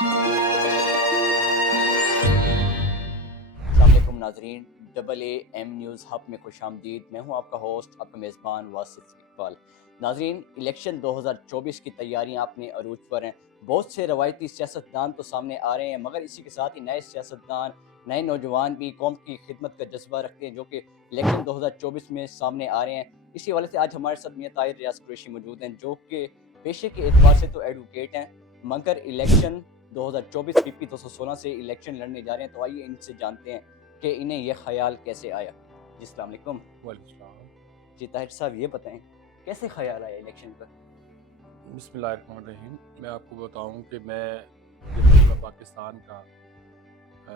السلام علیکم ناظرین، double A M news hub میں خوش آمدید۔ میں ہوں آپ کا ہوسٹ، آپ کا میزبان واسف اقبال۔ ناظرین، الیکشن 2024 کی تیاریاں اپنے عروج پر ہیں۔ بہت سے روایتی سیاستدان تو سامنے آ رہے ہیں، مگر اسی کے ساتھ ہی نئے سیاستدان، نئے نوجوان بھی قوم کی خدمت کا جذبہ رکھتے ہیں، جو کہ الیکشن 2024 میں سامنے آ رہے ہیں۔ اسی حوالے سے آج ہمارے ساتھ میاں طاہر ریاض قریشی موجود ہیں، جو کہ پیشے کے اعتبار سے تو ایڈوکیٹ ہیں، مگر الیکشن 2024 پی پی 216 سے الیکشن لڑنے جا رہے ہیں۔ تو آئیے ان سے جانتے ہیں کہ انہیں یہ خیال کیسے آیا۔ جی السلام علیکم۔ وعلیکم السلام۔ جی طاہر صاحب، یہ بتائیں کیسے خیال آیا الیکشن کا؟ بسم اللہ الرحمن الرحیم۔ میں آپ کو بتاؤں کہ میں جمہوریہ پاکستان کا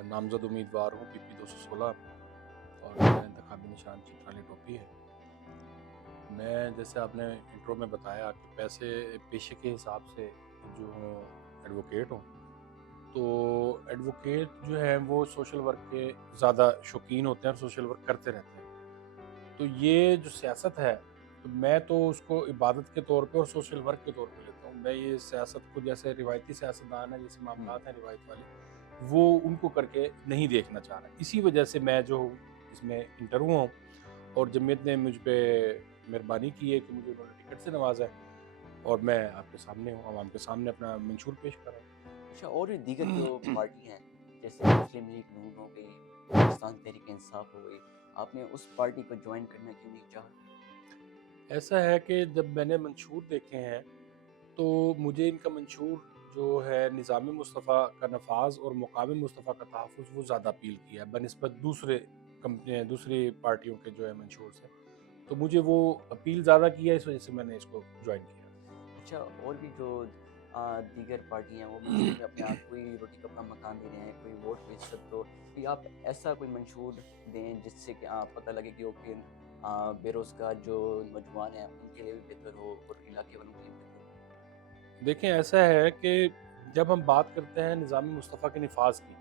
نامزد امیدوار ہوں، پی پی 216، اور میرا انتخابی نشان چترالی ٹوپی ہے۔ میں جیسے آپ نے انٹرو میں بتایا کہ پیشے کے حساب سے جو ہوں ایڈوکیٹ ہوں، تو ایڈوکیٹ جو ہیں وہ سوشل ورک کے زیادہ شوقین ہوتے ہیں اور سوشل ورک کرتے رہتے ہیں۔ تو یہ جو سیاست ہے، تو میں تو اس کو عبادت کے طور پہ اور سوشل ورک کے طور پہ لیتا ہوں۔ میں یہ سیاست کو جیسے روایتی سیاستدان ہیں، جیسے معاملات ہیں روایت والے، وہ ان کو کر کے نہیں دیکھنا چاہ رہا۔ اسی وجہ سے میں جو اس میں انٹر ہوا ہوں، اور جمعیت نے مجھ پہ مہربانی کی ہے کہ مجھے انہوں نے ٹکٹ سے نوازا ہے، اور میں آپ کے سامنے ہوں، عوام کے سامنے اپنا منشور پیش کر رہا ہوں۔ اچھا، اور بھی دیگر جو پارٹی ہیں جیسے مسلم لیگ نون ہو گئی، پاکستان تحریک انصاف ہو گئی، آپ نے اس پارٹی کو جوائن کرنا کیوں نہیں چاہا؟ ایسا ہے کہ جب میں نے منشور دیکھے ہیں تو مجھے ان کا منشور جو ہے نظام مصطفیٰ کا نفاذ اور مقام مصطفیٰ کا تحفظ وہ زیادہ اپیل کیا ہے بنسبت دوسری پارٹیوں کے جو ہے منشور سے، تو مجھے وہ اپیل زیادہ کیا، اس وجہ سے میں نے اس کو جوائن کیا۔ اچھا، اور بھی جو دیگر پارٹی ہیں وہ منشور میں اپنے آپ کوئی روٹی کپڑا مکان دے رہے ہیں، کوئی 20% تو کوئی آپ ایسا کوئی منشور دیں جس سے کہ پتہ لگے کہ وہ پھر بے روزگار جو نوجوان ہیں ان کے لیے بھی بہتر ہو اور علاقے والوں کے لیے بہتر ہو۔ دیکھیں، ایسا ہے کہ جب ہم بات کرتے ہیں نظام مصطفیٰ کے نفاذ کی،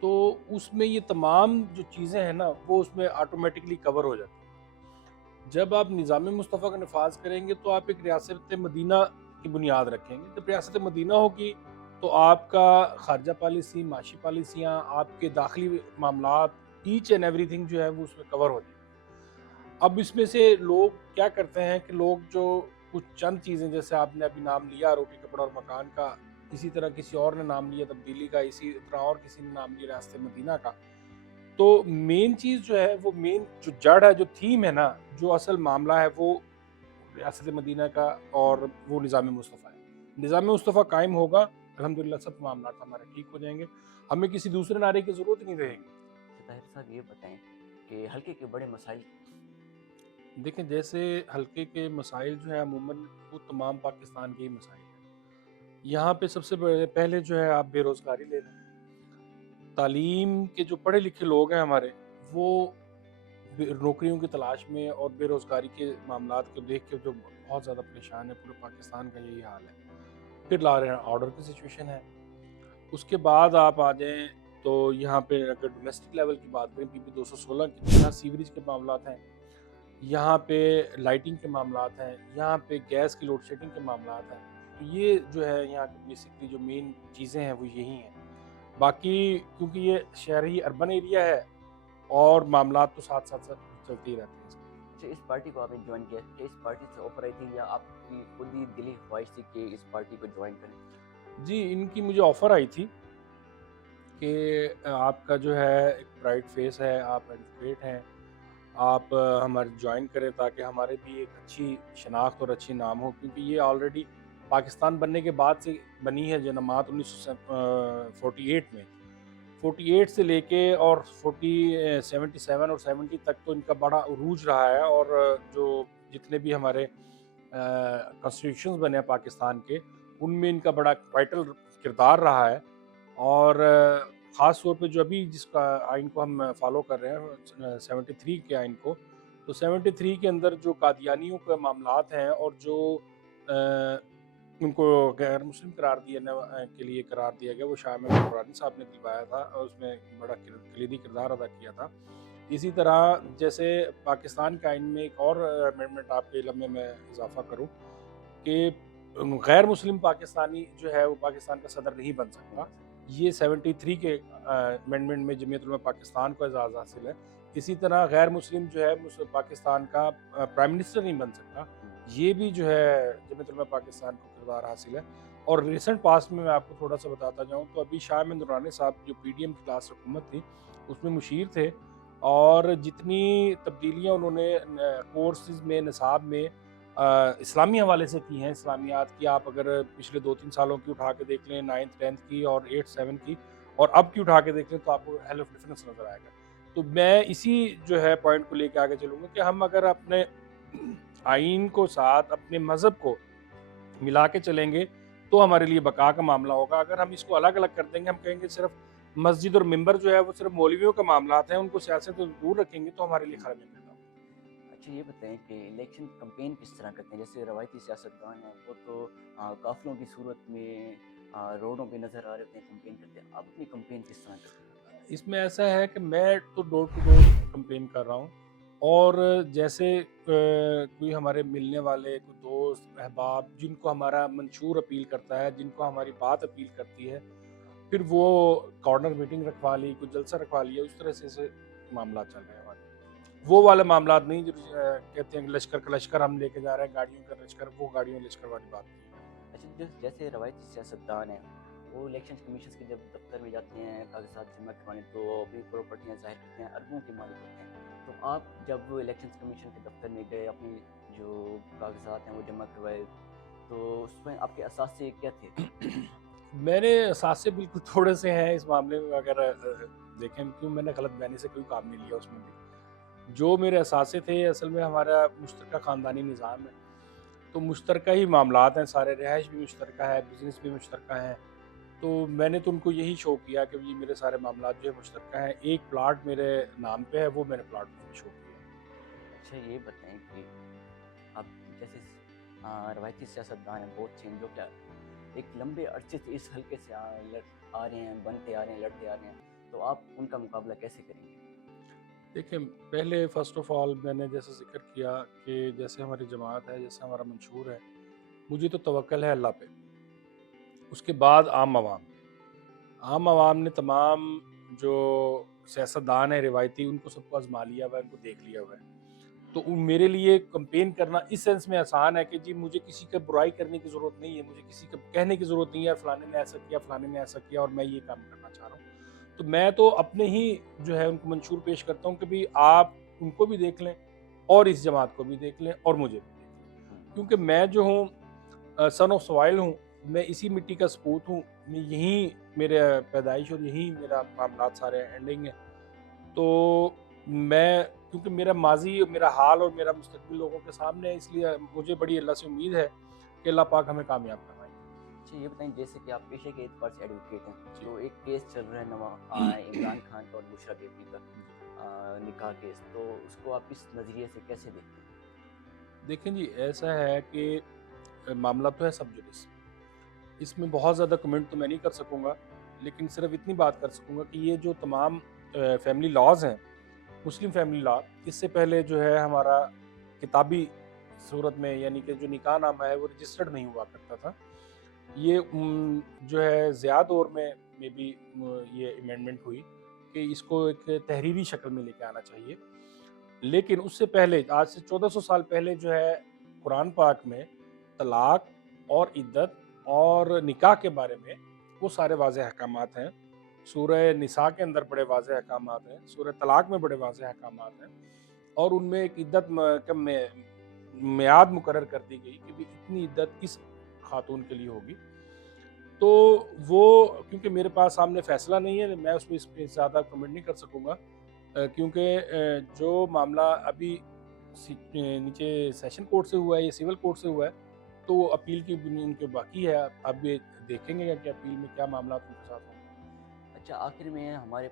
تو اس میں یہ تمام جو چیزیں ہیں نا وہ اس میں آٹومیٹکلی کور ہو جاتی ہیں۔ جب آپ نظام مصطفیٰ کا نفاذ کریں گے تو آپ ایک ریاست مدینہ کی بنیاد رکھیں گے۔ جب ریاست مدینہ ہوگی تو آپ کا خارجہ پالیسی، معاشی پالیسیاں، آپ کے داخلی معاملات، ایچ اینڈ ایوری تھنگ جو ہے وہ اس میں کور ہو جائے گی۔ اب اس میں سے لوگ کیا کرتے ہیں کہ لوگ جو کچھ چند چیزیں، جیسے آپ نے ابھی نام لیا روٹی کپڑا اور مکان کا، اسی طرح کسی اور نے نام لیا تبدیلی کا، اسی طرح اور کسی نے نام لیا ریاست مدینہ کا، تو مین چیز جو ہے، وہ مین جو جڑ ہے، جو تھیم ہے نا، جو اصل معاملہ ہے، وہ ریاست مدینہ کا اور وہ نظام مصطفیٰ ہے۔ نظام مصطفیٰ قائم ہوگا، الحمدللہ سب معاملات ہمارے ٹھیک ہو جائیں گے، ہمیں کسی دوسرے نعرے کی ضرورت نہیں رہے گی۔ طاہر صاحب، یہ بتائیں کہ حلقے کے بڑے مسائل۔ دیکھیں، جیسے حلقے کے مسائل جو ہیں عموماً وہ تمام پاکستان کے ہی مسائل ہیں۔ یہاں پہ سب سے پہلے جو ہے آپ بے روزگاری لے لیں۔ تعلیم کے جو پڑھے لکھے لوگ ہیں ہمارے، وہ نوکریوں کی تلاش میں اور بے روزگاری کے معاملات کو دیکھ کے جو بہت زیادہ پریشان ہے، پورے پاکستان کا یہی حال ہے۔ پھر لا رہے ہیں آرڈر کی سچویشن ہے۔ اس کے بعد آپ آ جائیں تو یہاں پہ اگر ڈومیسٹک لیول کی بات کریں، پی پی 216 کی، یہاں سیوریج کے معاملات ہیں، یہاں پہ لائٹنگ کے معاملات ہیں، یہاں پہ گیس کی لوڈ شیڈنگ کے معاملات ہیں۔ تو یہ جو ہے یہاں کی بیسکلی جو مین چیزیں ہیں وہ یہی ہیں۔ باقی کیونکہ یہ شہری اربن ایریا ہے اور معاملات تو ساتھ چلتے ہی رہتے ہیں۔ اچھا، اس پارٹی کو آپ نے جوائن کیا کہ اس پارٹی سے آفر آئی تھی یا آپ کی خود ہی دلی خواہش تھی کہ اس پارٹی کو جوائن کریں؟ جی، ان کی مجھے آفر آئی تھی کہ آپ کا جو ہے ایک برائٹ فیس ہے، آپ ایڈوکیٹ ہیں، آپ ہمارے جوائن کریں تاکہ ہمارے بھی ایک اچھی شناخت اور اچھی نام ہو، کیونکہ یہ آلریڈی پاکستان بننے کے بعد سے بنی ہے جنمات 1948 میں، 48 سے لے کے اور 77 اور 70 تک تو ان کا بڑا عروج رہا ہے، اور جو جتنے بھی ہمارے کانسٹیٹیوشنز بنے ہیں پاکستان کے، ان میں ان کا بڑا وائٹل کردار رہا ہے۔ اور خاص طور پہ جو ابھی جس کا آئین کو ہم فالو کر رہے ہیں 73 کے آئین کو، تو 73 کے اندر جو قادیانیوں کے معاملات ہیں اور جو ان کو غیر مسلم قرار کے لیے قرار دیا گیا، وہ شاہ محمود قرآنی صاحب نے دلوایا تھا اور اس میں بڑا کلیدی کردار ادا کیا تھا۔ اسی طرح جیسے پاکستان کے آئین میں ایک اور امینڈمنٹ آپ کے علم میں اضافہ کروں کہ غیر مسلم پاکستانی جو ہے وہ پاکستان کا صدر نہیں بن سکتا. یہ 73 کے امینڈمنٹ میں جمعیت علماء پاکستان کو اعزاز حاصل ہے. اسی طرح غیر مسلم جو ہے پاکستان کا پرائم منسٹر نہیں بن سکتا. یہ بھی جو ہے جمعیت علماء پاکستان کو کردار حاصل ہے. اور ریسنٹ پاسٹ میں آپ کو تھوڑا سا بتاتا جاؤں تو ابھی شاہ احمد نورانی صاحب جو پی ڈی ایم کی کلاس حکومت تھی اس میں مشیر تھے, اور جتنی تبدیلیاں انہوں نے کورسز میں نصاب میں اسلامی حوالے سے کی ہیں, اسلامیات کی, آپ اگر پچھلے 2-3 سالوں کی اٹھا کے دیکھ لیں, 9th 10th کی اور 8th 7th کی, اور اب کی اٹھا کے دیکھ لیں تو آپ کو ہیل آف ڈفرینس نظر آئے گا. تو میں اسی جو ہے پوائنٹ کو لے کے آگے چلوں گا کہ ہم اگر اپنے آئین کو ساتھ اپنے مذہب کو ملا کے چلیں گے تو ہمارے لیے بقا کا معاملہ ہوگا. اگر ہم اس کو الگ الگ کر دیں گے, ہم کہیں گے صرف مسجد اور ممبر جو ہے وہ صرف مولویوں کا معاملات ہیں, ان کو سیاست سے دور رکھیں گے, تو ہمارے لیے خرابی پیدا ہوگا. اچھا یہ بتائیں کہ الیکشن کمپین کس طرح کرتے ہیں؟ جیسے روایتی سیاستدان ہیں وہ تو قافلوں کی صورت میں روڈوں پہ نظر آ رہے ہوتے ہیں, کمپین کرتے ہیں. آپ اپنی کمپین کس طرح کرتے ہیں؟ اس میں ایسا ہے کہ میں تو ڈور ٹو ڈور کمپین کر رہا ہوں, اور جیسے کوئی ہمارے ملنے والے کوئی دوست احباب جن کو ہمارا منشور اپیل کرتا ہے, جن کو ہماری بات اپیل کرتی ہے, پھر وہ کارنر میٹنگ رکھوا لی, کوئی جلسہ رکھوا لیا, اس طرح سے معاملات چل رہے ہیں ہمارے. وہ والے معاملات نہیں جو کہتے ہیں لشکر کا لشکر ہم لے کے جا رہے ہیں, گاڑیوں کا لشکر, وہ گاڑیوں لشکر والی بات نہیں. اچھا جیسے روایتی سیاستدان ہیں وہ الیکشن کمیشن کے جب دفتر میں جاتے ہیں کاغذات جمع کروانے تو اپنی پراپرٹیاں ظاہر کرتے ہیں, اربوں کے مالک ہوتے ہیں. تو آپ جب الیکشن کمیشن کے دفتر میں گئے, اپنی جو کاغذات ہیں وہ جمع کروائے, تو اس میں آپ کے اثاثے کیا تھے؟ میں نے اثاثے بالکل تھوڑے سے ہیں اس معاملے میں, اگر دیکھیں کیوں میں نے غلط بینی سے کوئی کام نہیں لیا اس میں بھی. جو میرے اثاثے تھے اصل میں ہمارا مشترکہ خاندانی نظام ہے, تو مشترکہ ہی معاملات ہیں سارے, رہائش بھی مشترکہ ہے, بزنس بھی مشترکہ ہے. تو میں نے تو ان کو یہی شو کیا کہ یہ میرے سارے معاملات جو ہے مشترکہ ہیں, ایک پلاٹ میرے نام پہ ہے, وہ میں نے پلاٹ میں شو کیا. اچھا یہ بتائیں کہ آپ جیسے روایتی سیاستدان ہیں بہت سے ہیں جو کیا ایک لمبے عرصے سے اس حلقے سے آ رہے ہیں, بنتے آ رہے ہیں, لڑتے آ رہے ہیں, تو آپ ان کا مقابلہ کیسے کریں گے؟ دیکھیں پہلے فرسٹ آف آل میں نے جیسے ذکر کیا کہ جیسے ہماری جماعت ہے, جیسے ہمارا منشور ہے, مجھے تو توکل ہے اللہ پہ. اس کے بعد عام عوام نے تمام جو سیاستدان ہیں روایتی, ان کو سب کو آزما لیا ہوا ہے, ان کو دیکھ لیا ہوا ہے. تو میرے لیے کمپین کرنا اس سینس میں آسان ہے کہ جی مجھے کسی کا برائی کرنے کی ضرورت نہیں ہے, مجھے کسی کا کہنے کی ضرورت نہیں ہے فلانے نے ایسا کیا, فلانے نے ایسا کیا, اور میں یہ کام کرنا چاہ رہا ہوں. تو میں تو اپنے ہی جو ہے ان کو منشور پیش کرتا ہوں کہ بھی آپ ان کو بھی دیکھ لیں اور اس جماعت کو بھی دیکھ لیں اور مجھے بھی دیکھ لیں, کیونکہ میں جو ہوں سن آف سوائل ہوں, میں اسی مٹی کا سپوت ہوں, میں یہیں میرے پیدائش اور یہیں میرا معاملات سارے اینڈنگ ہیں. تو میں کیونکہ میرا ماضی, میرا حال اور میرا مستقبل لوگوں کے سامنے ہے, اس لیے مجھے بڑی اللہ سے امید ہے کہ اللہ پاک ہمیں کامیاب کروائیں گے. اچھا یہ بتائیں جیسے کہ آپ پیشے کے اعتبار سے ایڈوکیٹ ہیں, تو ایک کیس چل رہا ہے عمران خان کا اور بشریٰ بیوی کا نکاح کیس, تو اس کو آپ کس نظریے سے کیسے دیکھتے ہیں؟ دیکھیں جی ایسا ہے کہ معاملہ تو ہے سب جوڈس, اس میں بہت زیادہ کمنٹ تو میں نہیں کر سکوں گا, لیکن صرف اتنی بات کر سکوں گا کہ یہ جو تمام فیملی لاز ہیں, مسلم فیملی لا, اس سے پہلے جو ہے ہمارا کتابی صورت میں یعنی کہ جو نکاح نامہ ہے وہ رجسٹرڈ نہیں ہوا کرتا تھا. یہ جو ہے زیادہ دور میں بھی یہ امینڈمنٹ ہوئی کہ اس کو ایک تحریری شکل میں لے کے آنا چاہیے. لیکن اس سے پہلے آج سے 1400 سال پہلے جو ہے قرآن پاک میں طلاق اور عدت اور نکاح کے بارے میں وہ سارے واضح احکامات ہیں. سورہ نساء کے اندر بڑے واضح احکامات ہیں, سورہ طلاق میں بڑے واضح احکامات ہیں, اور ان میں ایک عدت کا میعاد مقرر کر دی گئی کہ بھی اتنی عدت اس خاتون کے لیے ہوگی. تو وہ کیونکہ میرے پاس سامنے فیصلہ نہیں ہے, میں اس پہ زیادہ کمنٹ نہیں کر سکوں گا, کیونکہ جو معاملہ ابھی نیچے سیشن کورٹ سے ہوا ہے یا سول کورٹ سے ہوا ہے, تو وہ اپیل کی ان کے باقی ہے. اب یہ دیکھیں گے کہ اپیل میں کیا معاملات ان کے ساتھ ہوں. اچھا آخر میں ہمارے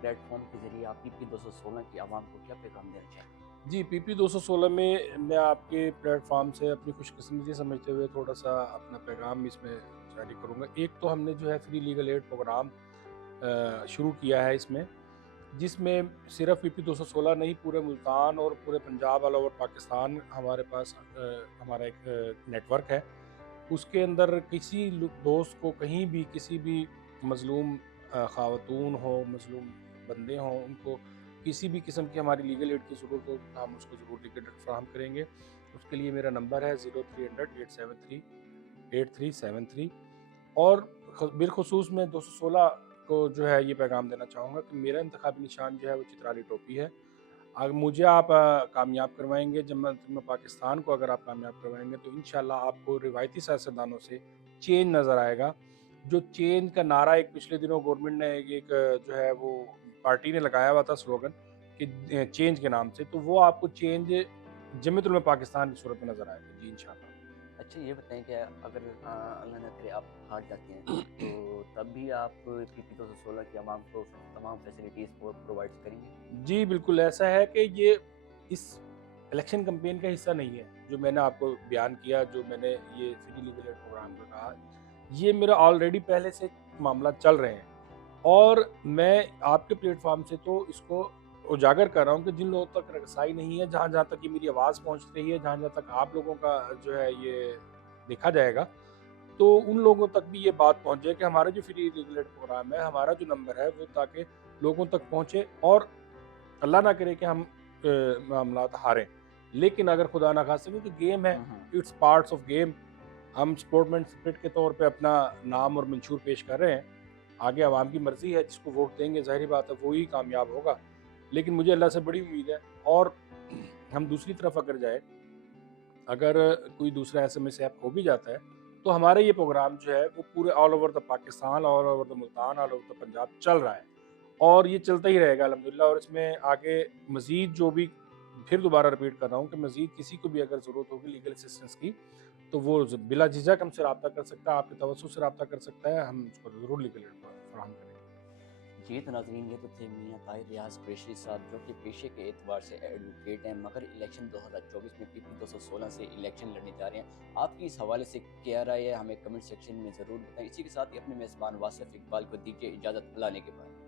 پلیٹ فارم کے ذریعے آپ پی پی 216 کی عوام کو کیا پیغام دینا چاہیں گے؟ جی پی پی 216 میں آپ کے پلیٹ فارم سے اپنی خوش قسمتی سمجھتے ہوئے تھوڑا سا اپنا پیغام اس میں جاری کروں گا. ایک تو ہم نے جو ہے فری لیگل ایڈ پروگرام شروع کیا ہے اس میں, جس میں صرف پی پی 216 نہیں پورے ملتان اور پورے پنجاب آل اوور پاکستان ہمارے پاس ہمارا ایک نیٹ ورک ہے. اس کے اندر کسی دوست کو کہیں بھی کسی بھی مظلوم خواتون ہو، مظلوم بندے ہوں، ان کو کسی بھی قسم کی ہماری لیگل ایڈ کی ضرورت ہو تو ہم اس کو ضرور لیگل ایڈ فراہم کریں گے. اس کے لیے میرا نمبر ہے 0300-873-8373. اور بالخصوص میں 216 کو جو ہے یہ پیغام دینا چاہوں گا کہ میرا انتخابی نشان جو ہے وہ چترالی ٹوپی ہے. اگر مجھے آپ کامیاب کروائیں گے، جمہوریت پاکستان کو اگر آپ کامیاب کروائیں گے تو انشاءاللہ آپ کو روایتی سیاستدانوں سے چینج نظر آئے گا. جو چینج کا نعرہ ایک پچھلے دنوں گورنمنٹ نے ایک جو ہے وہ پارٹی نے لگایا ہوا تھا سلوگن کہ چینج کے نام سے، تو وہ آپ کو چینج جمہوریت پاکستان کی صورت میں نظر آئے گا. جی انشاءاللہ. اچھا یہ بتائیں کہ اگر اللہ نہ کرے آپ ہار جاتے ہیں تو تب بھی آپ پی پی 216 کی عوام کو تمام فیسلٹیز پرووائڈ کریں گے؟ جی بالکل ایسا ہے کہ یہ اس الیکشن کمپین کا حصہ نہیں ہے جو میں نے آپ کو بیان کیا، جو میں نے یہ فری لیگل ایڈ پروگرام کا کہا. یہ میرا آلریڈی پہلے سے معاملات چل رہے ہیں اور میں آپ کے پلیٹ فارم سے تو اس کو اجاگر کر رہا ہوں کہ جن لوگوں تک رسائی نہیں ہے، جہاں جہاں تک یہ میری آواز پہنچ رہی ہے، جہاں جہاں تک آپ لوگوں کا جو ہے یہ دیکھا جائے گا، تو ان لوگوں تک بھی یہ بات پہنچ جائے کہ ہمارا جو فری لیگل ایڈ پروگرام ہے، ہمارا جو نمبر ہے وہ تاکہ لوگوں تک پہنچے اور اللہ نہ کرے کہ ہم معاملات ہاریں. لیکن اگر خدا نہ خواستہ کہ گیم ہے، اٹس پارٹس آف گیم، ہم سپورٹ مین اسپرٹ کے طور پہ اپنا نام اور منشور پیش کر رہے ہیں. آگے عوام کی مرضی ہے، جس کو ووٹ دیں گے ظاہری بات ہے وہی کامیاب ہوگا. لیکن مجھے اللہ سے بڑی امید ہے. اور ہم دوسری طرف اگر جائیں، اگر کوئی دوسرا ایس ایم ایس ایپ ہو بھی جاتا ہے تو ہمارا یہ پروگرام جو ہے وہ پورے all over the Pakistan, all over the Multan, all over the Punjab چل رہا ہے اور یہ چلتا ہی رہے گا الحمدللہ. اور اس میں آگے مزید جو بھی پھر دوبارہ رپیٹ کر رہا ہوں کہ مزید کسی کو بھی اگر ضرورت ہوگی لیگل اسسٹنس کی تو وہ بلا جھجک ہم سے رابطہ کر سکتا ہے، آپ کے توسط سے رابطہ کر سکتا ہے، ہم اس کو ضرور لیگل فراہم کریں گے. جی تو ناظرین، یہ تو تھے میاں طاہر ریاض قریشی صاحب جو کہ پیشے کے اعتبار سے ایڈوکیٹ ہیں، مگر الیکشن 2024 میں پی پی 216 سے الیکشن لڑنے جا رہے ہیں. آپ کی اس حوالے سے کیا رائے ہے ہمیں کمنٹ سیکشن میں ضرور بتائیں. اسی کے ساتھ ہی اپنے میزبان واصف اقبال کو دیجیے اجازت. اللہ نے کے بعد